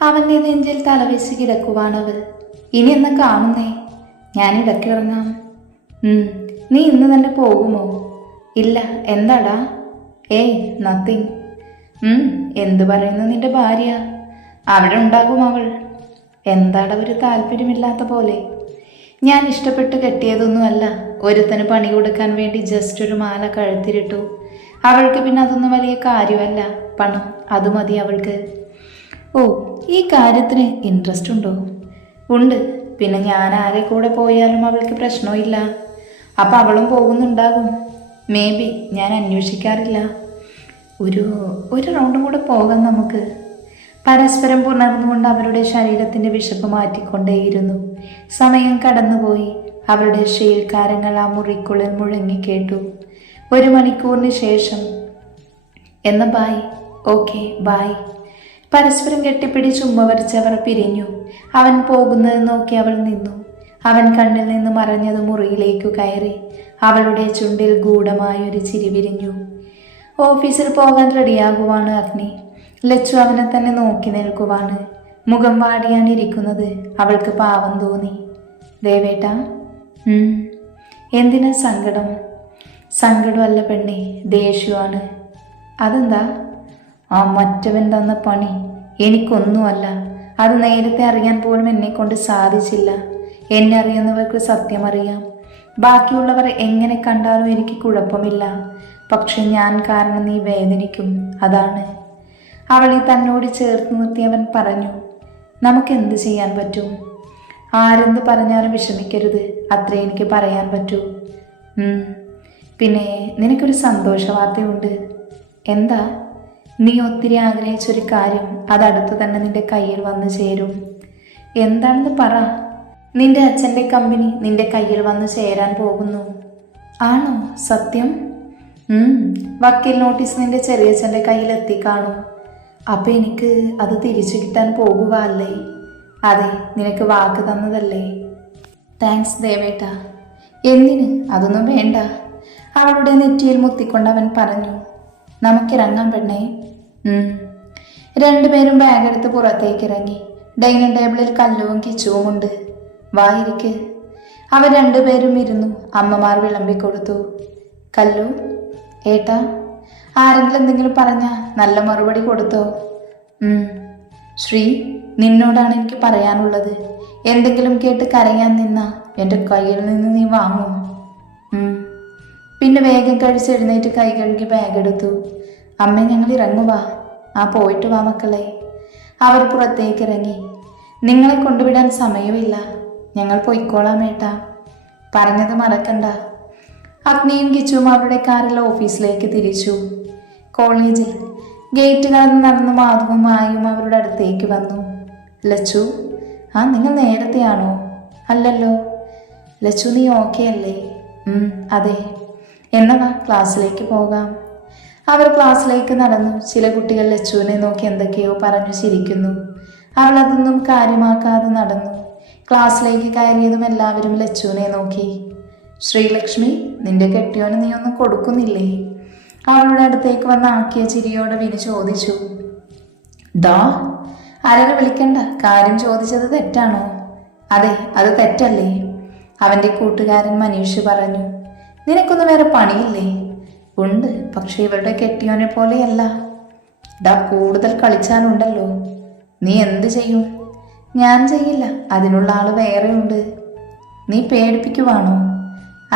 അവൻ്റെ നെഞ്ചിൽ തലവെച്ച് കിടക്കുവാണവൾ. ഇനി എന്നാ കാണുന്നേ? ഞാൻ ഇടയ്ക്കിറങ്ങാം. നീ ഇന്ന് തന്നെ പോകുമോ? ഇല്ല. എന്താടാ? ഏയ് നത്തിങ്. എന്തു പറയുന്നു നിന്റെ ഭാര്യ? അവിടെ ഉണ്ടാകും അവൾ. എന്താടാ ഒരു താല്പര്യമില്ലാത്ത പോലെ? ഞാൻ ഇഷ്ടപ്പെട്ട് കെട്ടിയതൊന്നുമല്ല. ഒരുത്തന് പണി കൊടുക്കാൻ വേണ്ടി ജസ്റ്റ് ഒരു മാല കഴുത്തിലിട്ടു. അവൾക്ക് പിന്നെ അതൊന്നും വലിയ കാര്യമല്ല. പണം അത് മതി അവൾക്ക്. ഓ, ഈ കാര്യത്തിന് ഇൻട്രസ്റ്റ് ഉണ്ടോ? ഉണ്ട്. പിന്നെ ഞാൻ ആരെ കൂടെ പോയാലും അവൾക്ക് പ്രശ്നമില്ല. അപ്പം അവളും പോകുന്നുണ്ടാകും. May be. ഞാൻ അന്വേഷിക്കാറില്ല. ഒരു റൗണ്ടും കൂടെ പോകാം നമുക്ക്. പരസ്പരം പുണർന്നുകൊണ്ട് അവരുടെ ശരീരത്തിൻ്റെ വിശപ്പ് മാറ്റിക്കൊണ്ടേയിരുന്നു. സമയം കടന്നുപോയി. അവരുടെ ഷീൽക്കാരങ്ങൾ ആ മുറിക്കുള്ളിൽ മുഴങ്ങിക്കേട്ടു. 1 മണിക്കൂറിന് ശേഷം എന്നാ ബായ്. Okay bye. പരസ്പരം കെട്ടിപ്പിടിച്ച് ഉമ്മ വരച്ചവർ പിരിഞ്ഞു. അവൻ പോകുന്നത് നോക്കി അവൾ നിന്നു. അവൻ കണ്ണിൽ നിന്ന് മറഞ്ഞത് മുറിയിലേക്കു കയറി. അവളുടെ ചുണ്ടിൽ ഗൂഢമായൊരു ചിരി വിരിഞ്ഞു. ഓഫീസിൽ പോകാൻ റെഡിയാകുവാണ് അഗ്നി. ലച്ചു അവനെ തന്നെ നോക്കി നിൽക്കുവാണ്. മുഖം വാടിയാണിരിക്കുന്നത്. അവൾക്ക് പാവം തോന്നി. ദേവേട്ടാ. എന്തിനാ സങ്കടം? സങ്കടമല്ല പെണ്ണെ, ദേഷ്യമാണ്. അതെന്താ? ആ മറ്റവൻ തന്ന പണി എനിക്കൊന്നുമല്ല. അത് നേരത്തെ അറിയാൻ പോലും എന്നെ കൊണ്ട് സാധിച്ചില്ല. എന്നെ അറിയുന്നവർക്ക് സത്യം അറിയാം. ബാക്കിയുള്ളവർ എങ്ങനെ കണ്ടാലും എനിക്ക് കുഴപ്പമില്ല. പക്ഷെ ഞാൻ കാരണം നീ വേദനിക്കും. അതാണ്. അവളെ തന്നോട് ചേർത്ത് നിർത്തിയവൻ പറഞ്ഞു. നമുക്കെന്ത് ചെയ്യാൻ പറ്റും? ആരെന്ത് പറഞ്ഞാലും വിഷമിക്കരുത്. അത്രേ എനിക്ക് പറയാൻ പറ്റൂ. പിന്നെ നിനക്കൊരു സന്തോഷ വാർത്തയുണ്ട്. എന്താ? നീ ഒത്തിരി ആഗ്രഹിച്ചൊരു കാര്യം അതടുത്ത് തന്നെ നിന്റെ കയ്യിൽ വന്നു ചേരും. എന്താണെന്ന് പറ. നിന്റെ അച്ഛൻ്റെ കമ്പനി നിന്റെ കയ്യിൽ വന്ന് ചേരാൻ പോകുന്നു. ആണോ? സത്യം? വക്കീൽ നോട്ടീസ് നിന്റെ ചെറിയച്ഛൻ്റെ കയ്യിൽ എത്തിക്കാണും. അപ്പം എനിക്ക് അത് തിരിച്ചു കിട്ടാൻ പോകുക അല്ലേ? അതെ, നിനക്ക് വാക്ക് തന്നതല്ലേ. താങ്ക്സ് ദേവേട്ട. എന്തിന്? അതൊന്നും വേണ്ട. അവളുടെ നെറ്റിയിൽ മുത്തിക്കൊണ്ട് അവൻ പറഞ്ഞു. നമുക്കിറങ്ങാം പെണ്ണേ. രണ്ടുപേരും ബാഗെടുത്ത് പുറത്തേക്കിറങ്ങി. ഡൈനിങ് ടേബിളിൽ കല്ലുവും കിച്ചുവും ഉണ്ട്. വായിരിക്ക്. അവർ രണ്ടുപേരും ഇരുന്നു. അമ്മമാർ വിളമ്പിക്കൊടുത്തു. കല്ലു. ഏട്ടാ. ആരെങ്കിലും എന്തെങ്കിലും പറഞ്ഞാ നല്ല മറുപടി കൊടുത്തോ? ശ്രീ, നിന്നോടാണ് എനിക്ക് പറയാനുള്ളത്. എന്തെങ്കിലും കേട്ട് കരയാൻ നിന്നാ എൻ്റെ കയ്യിൽ നിന്ന് നീ വാങ്ങും. പിന്നെ വേഗം കഴിച്ച് എഴുന്നേറ്റ് കൈ കഴുകി ബാഗെടുത്തു. അമ്മ, ഞങ്ങൾ ഇറങ്ങുവാ. ആ, പോയിട്ട് വാ മക്കളെ. അവർ പുറത്തേക്ക് ഇറങ്ങി. നിങ്ങളെ കൊണ്ടുവിടാൻ സമയമില്ല. ഞങ്ങൾ പൊയ്ക്കോളാം ഏട്ടാ. പറഞ്ഞത് മറക്കണ്ട. അഗ്നിയും കിച്ചുവും അവരുടെ കാറിൽ ഓഫീസിലേക്ക് തിരിച്ചു. കോളേജിൽ ഗേറ്റ് കടന്ന് നടന്ന് മാധവും മായും അവരുടെ അടുത്തേക്ക് വന്നു. ലച്ചു. ആ, നിങ്ങൾ നേരത്തെയാണോ? അല്ലല്ലോ. ലച്ചു, നീ ഓക്കെ അല്ലേ? അതെ. എന്നാ വാ, ക്ലാസ്സിലേക്ക് പോകാം. അവർ ക്ലാസ്സിലേക്ക് നടന്നു. ചില കുട്ടികൾ ലച്ചുവിനെ നോക്കി എന്തൊക്കെയോ പറഞ്ഞു ചിരിക്കുന്നു. അവൾ അതൊന്നും കാര്യമാക്കാതെ നടന്നു. ക്ലാസ്സിലേക്ക് കയറിയതും എല്ലാവരും ലച്ചുവിനെ നോക്കി. ശ്രീലക്ഷ്മി, നിന്റെ കെട്ടിയോന് നീ ഒന്നും കൊടുക്കുന്നില്ലേ? അവളുടെ അടുത്തേക്ക് വന്ന് ആക്കിയ ചിരിയോടെ വിനു ചോദിച്ചു. ദാ, ആരെ വിളിക്കണ്ട. കാര്യം ചോദിച്ചത് തെറ്റാണോ? അതെ, അത് തെറ്റല്ലേ? അവൻ്റെ കൂട്ടുകാരൻ മനീഷ് പറഞ്ഞു. നിനക്കൊന്നും വേറെ പണിയില്ലേ? ഉണ്ട്, പക്ഷെ ഇവരുടെ കെട്ടിയോനെ പോലെയല്ല. ഡാ, കൂടുതൽ കളിച്ചാലുണ്ടല്ലോ. നീ എന്ത് ചെയ്യും? ഞാൻ ചെയ്യില്ല. അതിനുള്ള ആള് വേറെ ഉണ്ട്. നീ പേടിപ്പിക്കുവാണോ?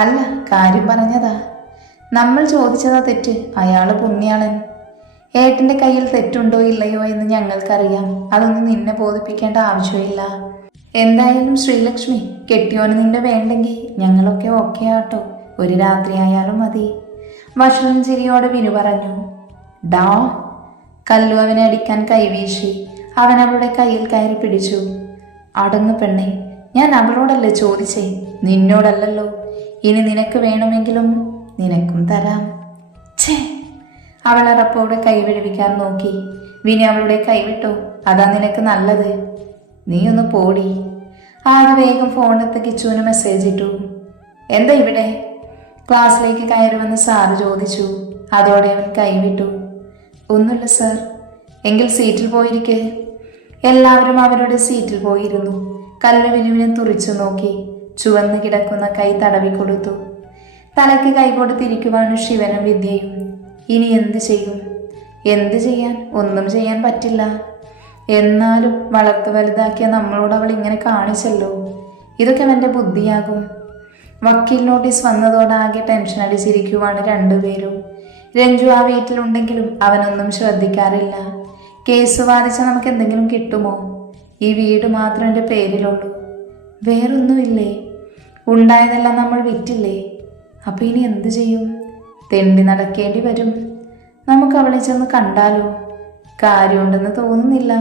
അല്ല, കാര്യം പറഞ്ഞതാ. നമ്മൾ ചോദിച്ചതാ തെറ്റ്. അയാള് പുണ്യാളൻ. ഏട്ടൻ്റെ കയ്യിൽ തെറ്റുണ്ടോ ഇല്ലയോ എന്ന് ഞങ്ങൾക്കറിയാം. അതൊന്നും നിന്നെ ബോധിപ്പിക്കേണ്ട ആവശ്യമില്ല. എന്തായാലും ശ്രീലക്ഷ്മി, കെട്ടിയോന് നിന്റെ വേണ്ടെങ്കിൽ ഞങ്ങളൊക്കെ ഓക്കെ ആട്ടോ. ഒരു രാത്രി ആയാലും മതി. വഷളം ചിരിയോടെ വിനു പറഞ്ഞു. ഡാ. കല്ലു അവനെ അടിക്കാൻ കൈവീശി. അവൻ അവളുടെ കയ്യിൽ കയറി പിടിച്ചു. അടങ്ങ് പെണ്ണെ, ഞാൻ അവളോടല്ലേ ചോദിച്ചേ, നിന്നോടല്ലല്ലോ. ഇനി നിനക്ക് വേണമെങ്കിലും നിനക്കും തരാം. ഛേ. അവൾ അറപ്പോടെ കൈവിടുവിക്കാൻ നോക്കി. വിനി അവളുടെ കൈവിട്ടോ. അതാ നിനക്ക് നല്ലത്. നീ ഒന്ന് പോടി. ആകെ വേഗം ഫോണെടുത്ത് കിച്ചുവിന് മെസ്സേജ് ഇട്ടു. എന്താ ഇവിടെ? ക്ലാസ്സിലേക്ക് കയറുമെന്ന് സാറ് ചോദിച്ചു. അതോടെ അവൻ കൈവിട്ടു. ഒന്നുമില്ല സാർ. എങ്കിൽ സീറ്റിൽ പോയിരിക്കെ. എല്ലാവരും അവരുടെ സീറ്റിൽ പോയിരുന്നു. കല്ലുവിനുവിനെ തുറിച്ചു നോക്കി ചുവന്നു കിടക്കുന്ന കൈ തടവി കൊടുത്തു. തലയ്ക്ക് കൈകൊടുത്തിരിക്കുവാണ് ശിവനും വിദ്യയും. ഇനി എന്ത് ചെയ്യും? എന്ത് ചെയ്യാൻ? ഒന്നും ചെയ്യാൻ പറ്റില്ല. എന്നാലും വളർത്തു വലുതാക്കിയ നമ്മളോട് അവൾ ഇങ്ങനെ കാണിച്ചല്ലോ. ഇതൊക്കെ അവൻ്റെ ബുദ്ധിയാകും. വക്കീൽ നോട്ടീസ് വന്നതോടെ ആകെ ടെൻഷൻ അടിച്ചിരിക്കുവാണ് രണ്ടുപേരും. രഞ്ജു ആ വീട്ടിലുണ്ടെങ്കിലും അവനൊന്നും ശ്രദ്ധിക്കാറില്ല. കേസ് വാദിച്ച നമുക്ക് എന്തെങ്കിലും കിട്ടുമോ? ഈ വീട് മാത്രം എൻ്റെ പേരിലുള്ളൂ. വേറൊന്നുമില്ലേ? ഉണ്ടായതെല്ലാം നമ്മൾ വിറ്റില്ലേ? അപ്പം ഇനി എന്തു ചെയ്യും? തെണ്ടി നടക്കേണ്ടി വരും. നമുക്ക് അവളെ ചെന്ന് കണ്ടാലോ? കാര്യമുണ്ടെന്ന് തോന്നുന്നില്ല.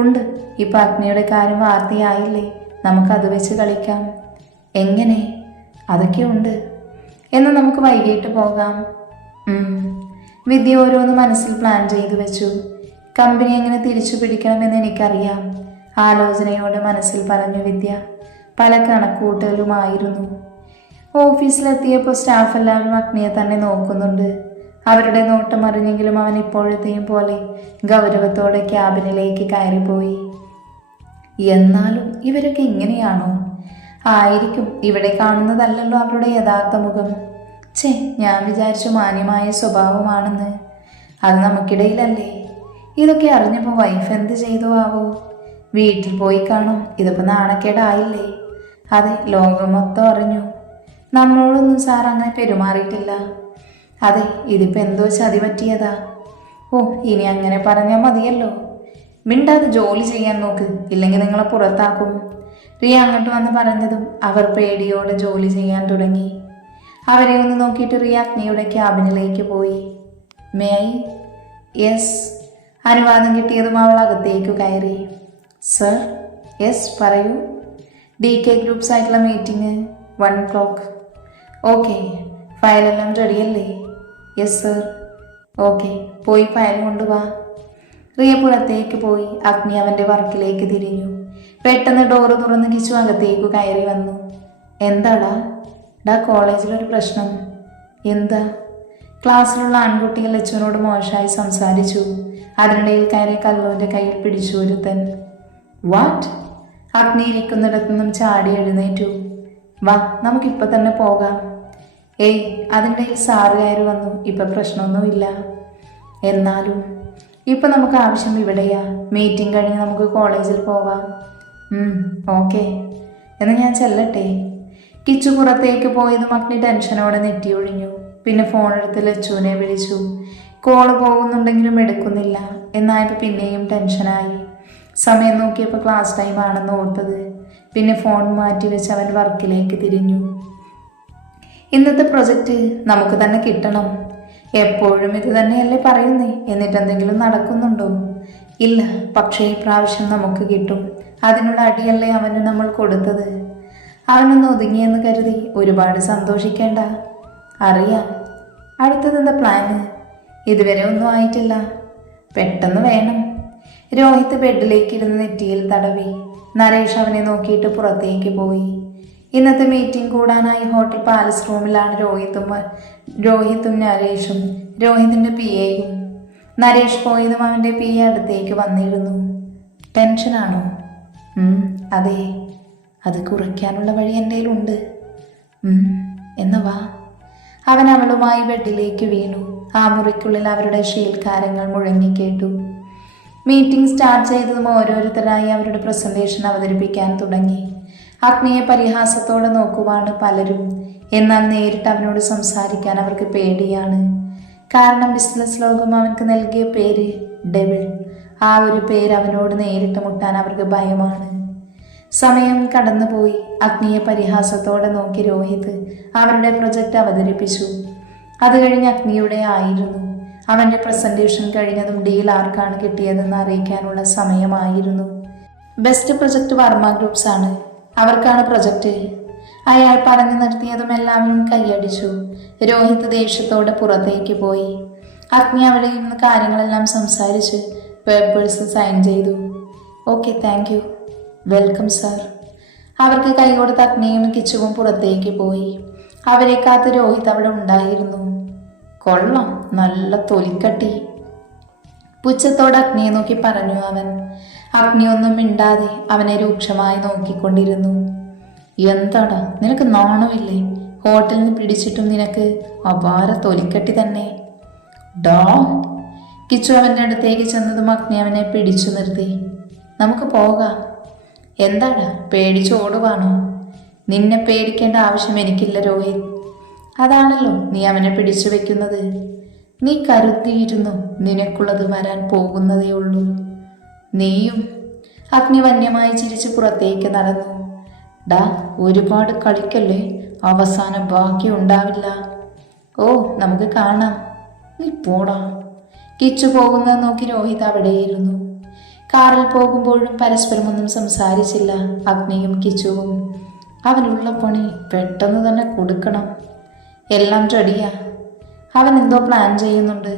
ഉണ്ട്, ഇപ്പം അഗ്നിയുടെ കാര്യം വാർത്തയായില്ലേ? നമുക്കത് വെച്ച് കളിക്കാം. എങ്ങനെ? അതൊക്കെ ഉണ്ട്. എന്നാൽ നമുക്ക് വൈകിട്ട് പോകാം. വിദ്യ ഓരോന്ന് മനസ്സിൽ പ്ലാൻ ചെയ്തു വെച്ചു. കമ്പനി എങ്ങനെ തിരിച്ചു പിടിക്കണമെന്ന് എനിക്കറിയാം, ആലോചനയോടെ മനസ്സിൽ പറഞ്ഞു വിദ്യ. പല കണക്കൂട്ടലുമായിരുന്നു. ഓഫീസിലെത്തിയപ്പോൾ സ്റ്റാഫ് എല്ലാവരും അഗ്നിയെ തന്നെ നോക്കുന്നുണ്ട്. അവരുടെ നോട്ടം അറിഞ്ഞെങ്കിലും അവൻ ഇപ്പോഴത്തെയും പോലെ ഗൗരവത്തോടെ ക്യാബിനിലേക്ക് കയറിപ്പോയി. എന്നാലും ഇവരൊക്കെ ഇങ്ങനെയാണോ? ആയിരിക്കും. ഇവിടെ കാണുന്നതല്ലല്ലോ അവരുടെ യഥാർത്ഥ മുഖം. ഞാൻ വിചാരിച്ചു മാന്യമായ സ്വഭാവമാണെന്ന്. അത് നമുക്കിടയിലല്ലേ? ഇതൊക്കെ അറിഞ്ഞപ്പോൾ വൈഫ് എന്ത് ചെയ്തോ ആവോ? വീട്ടിൽ പോയി കാണും. ഇതിപ്പോൾ നാണക്കേടായില്ലേ? അതെ, ലോകം മൊത്തം അറിഞ്ഞു. നമ്മളോടൊന്നും സാർ അങ്ങനെ പെരുമാറിയിട്ടില്ല. അതെ, ഇതിപ്പോൾ എന്തോ ചതി പറ്റിയതാ. ഓ, ഇനി അങ്ങനെ പറഞ്ഞാൽ മതിയല്ലോ. മിണ്ടാതെ ജോലി ചെയ്യാൻ നോക്ക്, ഇല്ലെങ്കിൽ നിങ്ങളെ പുറത്താക്കും. റിയ അങ്ങോട്ട് വന്ന് പറഞ്ഞതും അവർ പേടിയോടെ ജോലി ചെയ്യാൻ തുടങ്ങി. അവരെ ഒന്ന് നോക്കിയിട്ട് റിയ അഗ്നിയുടെ ക്യാബിനിലേക്ക് പോയി. May I? യെസ്. അനുവാദം കിട്ടിയതും അവൾ അകത്തേക്ക് കയറി. സർ? യെസ്, പറയൂ. DK ഗ്രൂപ്പ്സ് ആയിട്ടുള്ള മീറ്റിംഗ് 1 o'clock. ഓക്കെ, ഫയലെല്ലാം റെഡിയല്ലേ? Yes sir. ഓക്കെ, പോയി ഫയൽ കൊണ്ടുവാ. റിയ പുറത്തേക്ക് പോയി. അഗ്നി അവൻ്റെ വർക്കിലേക്ക് തിരിഞ്ഞു. പെട്ടെന്ന് ഡോറ് തുറന്ന് കിച്ചു അകത്തേക്ക് കയറി വന്നു. എന്താടാ? കോളേജിലൊരു പ്രശ്നം. എന്താ? ക്ലാസ്സിലുള്ള ആൺകുട്ടികൾ അച്ഛനോട് മോശമായി സംസാരിച്ചു. അതിനിടയിൽ കയറി കല്ലുവിൻ്റെ കയ്യിൽ പിടിച്ചു ഒരുത്തൻ. വാട്ട്? അഗ്നി ഇരിക്കുന്നിടത്തുനിന്നും ചാടി എഴുന്നേറ്റു. വാ, നമുക്കിപ്പോൾ തന്നെ പോകാം. ഏയ്, അതിനിടയിൽ സാറ് കയറി വന്നു. ഇപ്പം പ്രശ്നമൊന്നുമില്ല. എന്നാലും ഇപ്പം നമുക്ക് ആവശ്യം ഇവിടെയാ. മീറ്റിംഗ് കഴിഞ്ഞ് നമുക്ക് കോളേജിൽ പോവാം. ഓക്കെ, എന്ന് ഞാൻ ചെല്ലട്ടെ. കിച്ചു പുറത്തേക്ക് പോയതും അഗ്നി ടെൻഷനോടെ നെറ്റിയൊഴിഞ്ഞു. പിന്നെ ഫോണെടുത്ത് ലച്ചുവിനെ വിളിച്ചു. കോള് പോകുന്നുണ്ടെങ്കിലും എടുക്കുന്നില്ല. എന്നായപ്പോൾ പിന്നെയും ടെൻഷനായി. സമയം നോക്കിയപ്പോൾ ക്ലാസ് ടൈം ആണെന്ന് ഓർത്തത്. പിന്നെ ഫോൺ മാറ്റി വെച്ച് അവൻ വർക്കിലേക്ക് തിരിഞ്ഞു. ഇന്നത്തെ പ്രൊജക്റ്റ് നമുക്ക് തന്നെ കിട്ടണം. എപ്പോഴും ഇത് തന്നെയല്ലേ പറയുന്നേ? എന്നിട്ട് എന്തെങ്കിലും നടക്കുന്നുണ്ടോ? ഇല്ല, പക്ഷേ ഈ പ്രാവശ്യം നമുക്ക് കിട്ടും. അതിനുള്ള അടിയല്ലേ അവന് നമ്മൾ കൊടുത്തത്. അവനൊന്ന് ഒതുങ്ങിയെന്ന് കരുതി ഒരുപാട് സന്തോഷിക്കേണ്ട. അറിയാം. അടുത്തതെന്താ പ്ലാന്? ഇതുവരെ ഒന്നും ആയിട്ടില്ല. പെട്ടെന്ന് വേണം. രോഹിത് ബെഡിലേക്ക് ഇരുന്ന് നെറ്റിയിൽ തടവി. നരേഷ് അവനെ നോക്കിയിട്ട് പുറത്തേക്ക് പോയി. ഇന്നത്തെ മീറ്റിംഗ് കൂടാനായി ഹോട്ടൽ പാലസ് റൂമിലാണ് രോഹിത്തും നരേഷും രോഹിതിൻ്റെ PAയും. നരേഷ് പോയതും അവൻ്റെ PA അടുത്തേക്ക് വന്നിരുന്നു. ടെൻഷനാണോ? അതെ, അത് കുറയ്ക്കാനുള്ള വഴി എൻ്റെ കയ്യിലുണ്ട്. എന്നാ വാ. അവൻ അവളുമായി ബെഡിലേക്ക് വീണു. ആ മുറിക്കുള്ളിൽ അവരുടെ ശീൽക്കാരങ്ങൾ മുഴങ്ങിക്കേട്ടു. മീറ്റിംഗ് സ്റ്റാർട്ട് ചെയ്തതും ഓരോരുത്തരായി അവരുടെ പ്രസന്റേഷൻ അവതരിപ്പിക്കാൻ തുടങ്ങി. അഗ്നിയെ പരിഹാസത്തോടെ നോക്കുവാണ് പലരും. എന്നാൽ നേരിട്ട് അവനോട് സംസാരിക്കാൻ അവർക്ക് പേടിയാണ്. കാരണം ബിസിനസ് ലോകം അവൻക്ക് നൽകിയ പേര് ഡെവിൾ. ആ ഒരു പേര് അവനോട് നേരിട്ട് മുട്ടാൻ അവർക്ക് ഭയമാണ്. സമയം കടന്നുപോയി. അഗ്നിയെ പരിഹാസത്തോടെ നോക്കി രോഹിത് അവരുടെ പ്രൊജക്റ്റ് അവതരിപ്പിച്ചു. അത് കഴിഞ്ഞ് അഗ്നിയുടെ ആയിരുന്നു. അവൻ്റെ പ്രസന്റേഷൻ കഴിഞ്ഞതും ഡീൽ ആർക്കാണ് കിട്ടിയതെന്ന് അറിയിക്കാനുള്ള സമയമായിരുന്നു. ബെസ്റ്റ് പ്രൊജക്റ്റ് വർമ്മ ഗ്രൂപ്പ്സ് ആണ്. അവർക്കാണ് പ്രൊജക്റ്റ്. അയാൾ പറഞ്ഞു നിർത്തിയതും എല്ലാവരും കൈയടിച്ചു. രോഹിത് ദേഷ്യത്തോടെ പുറത്തേക്ക് പോയി. അഗ്നി അവിടെ നിന്ന് കാര്യങ്ങളെല്ലാം സംസാരിച്ച് പേപ്പേഴ്സ് സൈൻ ചെയ്തു. Okay, thank you. Welcome sir. അവർക്ക് കൈകൊടുത്ത് അഗ്നിയും കിച്ചുവും പുറത്തേക്ക് പോയി. അവരെ കാത്ത് രോഹിത് അവിടെ ഉണ്ടായിരുന്നു. കൊള്ളാം, നല്ല തൊലിക്കട്ടി. പുച്ഛത്തോടെ അഗ്നിയെ നോക്കി പറഞ്ഞു അവൻ. അഗ്നി ഒന്നും മിണ്ടാതെ അവനെ രൂക്ഷമായി നോക്കിക്കൊണ്ടിരുന്നു. എന്താടാ, നിനക്ക് നാണമില്ലേ? ഹോട്ടലിൽ നിന്ന് പിടിച്ചിട്ടും നിനക്ക് അപാര തൊലിക്കട്ടി തന്നെ. ഡാ, കിച്ചു അവൻ്റെ അടുത്തേക്ക് ചെന്നതും അഗ്നി അവനെ പിടിച്ചു നിർത്തി. നമുക്ക് പോകാം. എന്താടാ, പേടിച്ചോടുവാണോ? നിന്നെ പേടിക്കേണ്ട ആവശ്യം എനിക്കില്ല രോഹിത്. അതാണല്ലോ നീ അവനെ പിടിച്ചു വെക്കുന്നത്. നീ കരുതിയിരുന്നു, നിനക്കുള്ളത് വരാൻ പോകുന്നതേ ഉള്ളൂ. നീയും. അഗ്നി വന്യമായി ചിരിച്ച് പുറത്തേക്ക് നടന്നു. ഡാ, ഒരുപാട് കളിക്കല്ലേ, അവസാനം ബാക്കി ഉണ്ടാവില്ല. ഓ, നമുക്ക് കാണാം. നീ പോടാ. കിച്ചു പോകുന്നത് നോക്കി രോഹിത് അവിടെയിരുന്നു. കാറിൽ പോകുമ്പോഴും പരസ്പരം ഒന്നും സംസാരിച്ചില്ല അഗ്നിയും കിച്ചുവും. അവനുള്ള പണി പെട്ടെന്ന് തന്നെ കൊടുക്കണം. എല്ലാം റെഡിയാ. അവൻ എന്തോ പ്ലാൻ ചെയ്യുന്നുണ്ട്.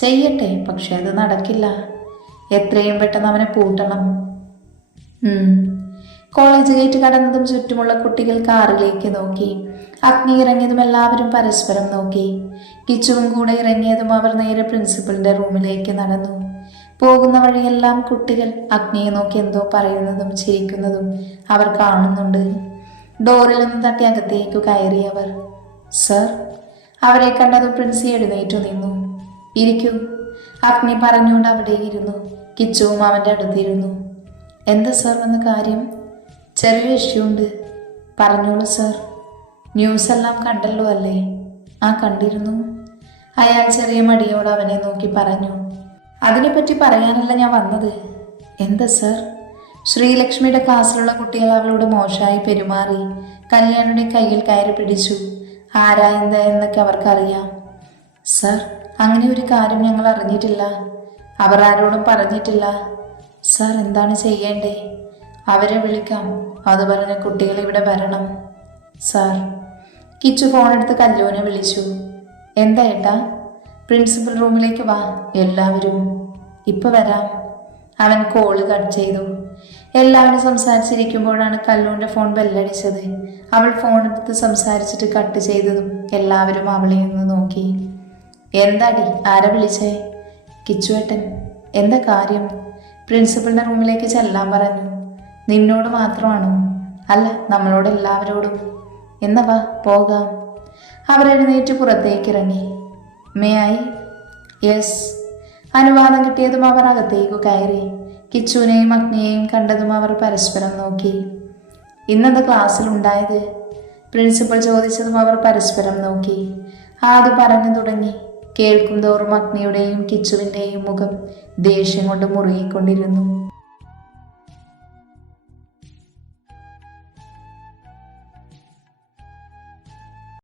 ചെയ്യട്ടെ, പക്ഷെ അത് നടക്കില്ല. എത്രയും പെട്ടെന്ന് അവനെ പൂട്ടണം. കോളേജ് ഗേറ്റ് കടന്നതും ചുറ്റുമുള്ള കുട്ടികൾ കാറിലേക്ക് നോക്കി. അഗ്നി ഇറങ്ങിയതും എല്ലാവരും പരസ്പരം നോക്കി. കിച്ചുവും കൂടെ ഇറങ്ങിയതും അവർ നേരെ പ്രിൻസിപ്പലിന്റെ റൂമിലേക്ക് നടന്നു. പോകുന്ന വഴിയെല്ലാം കുട്ടികൾ അഗ്നിയെ നോക്കി എന്തോ പറയുന്നതും ചിരിക്കുന്നതും അവർ കാണുന്നുണ്ട്. ഡോറിൽ നിന്ന് തട്ടി അകത്തേക്ക് കയറിയവർ. സർ. അവരെ കണ്ടതും പ്രിൻസി എഴുന്നേറ്റു നിന്നു. ഇരിക്കൂ, അഗ്നി പറഞ്ഞുകൊണ്ട് അവിടെ ഇരുന്നു. കിച്ചുവും അവൻ്റെ അടുത്തിരുന്നു. എന്താ സർ എന്ന കാര്യം? ചെറിയ ഇഷ്യൂ ഉണ്ട്. പറഞ്ഞോളൂ സർ. ന്യൂസ് എല്ലാം കണ്ടല്ലോ അല്ലേ? ആ, കണ്ടിരുന്നു. അയാൾ ചെറിയ മടിയോട് അവനെ നോക്കി പറഞ്ഞു. അതിനെപ്പറ്റി പറയാനല്ല ഞാൻ വന്നത്. എന്താ സർ? ശ്രീലക്ഷ്മിയുടെ ക്ലാസ്സിലുള്ള കുട്ടികൾ അവളോട് മോശമായി പെരുമാറി. കല്യാണിയുടെ കയ്യിൽ കയറി പിടിച്ചു. ആരാ എന്താ എന്നൊക്കെ അവർക്കറിയാം. സർ, അങ്ങനെ ഒരു കാര്യം ഞങ്ങൾ അറിഞ്ഞിട്ടില്ല. അവർ ആരോടും പറഞ്ഞിട്ടില്ല. സർ, എന്താണ് ചെയ്യേണ്ടേ? അവരെ വിളിക്കാം. അത് പറഞ്ഞ കുട്ടികൾ ഇവിടെ വരണം. സാർ. കിച്ചു ഫോണെടുത്ത് കല്ലുവിനെ വിളിച്ചു. എന്താ ഏട്ടാ? പ്രിൻസിപ്പൽ റൂമിലേക്ക് വാ എല്ലാവരും. ഇപ്പൊ വരാം. അവൻ കോള് കട്ട് ചെയ്തു. എല്ലാവരും സംസാരിച്ചിരിക്കുമ്പോഴാണ് കല്ലുവിൻ്റെ ഫോൺ ബെല്ലടിച്ചത്. അവൾ ഫോണെടുത്ത് സംസാരിച്ചിട്ട് കട്ട് ചെയ്തതും എല്ലാവരും അവളെ നിന്ന് നോക്കി. എന്താടി, ആരെ വിളിച്ചേ? കിച്ചുവേട്ടൻ. എന്താ കാര്യം? പ്രിൻസിപ്പലിൻ്റെ റൂമിലേക്ക് ചെല്ലാൻ പറഞ്ഞു. നിന്നോട് മാത്രമാണോ? അല്ല, നമ്മളോട് എല്ലാവരോടും. എന്നാ വാ, പോകാം. അവരെഴുന്നേറ്റ് പുറത്തേക്ക് ഇറങ്ങി. May I? യെസ്. അനുവാദം കിട്ടിയതും അവർ അകത്തേക്ക് കയറി. കിച്ചുവിനെയും അഗ്നിയെയും കണ്ടതും അവർ പരസ്പരം നോക്കി. ഇന്നെന്താ ക്ലാസ്സിലുണ്ടായത്? പ്രിൻസിപ്പൽ ചോദിച്ചതും അവർ പരസ്പരം നോക്കി. ആദ്യം പറഞ്ഞു തുടങ്ങി. കേൾക്കും തോറും അഗ്നിയുടെയും കിച്ചുവിൻ്റെയും മുഖം ദേഷ്യം കൊണ്ട് മുറുകിക്കൊണ്ടിരുന്നു.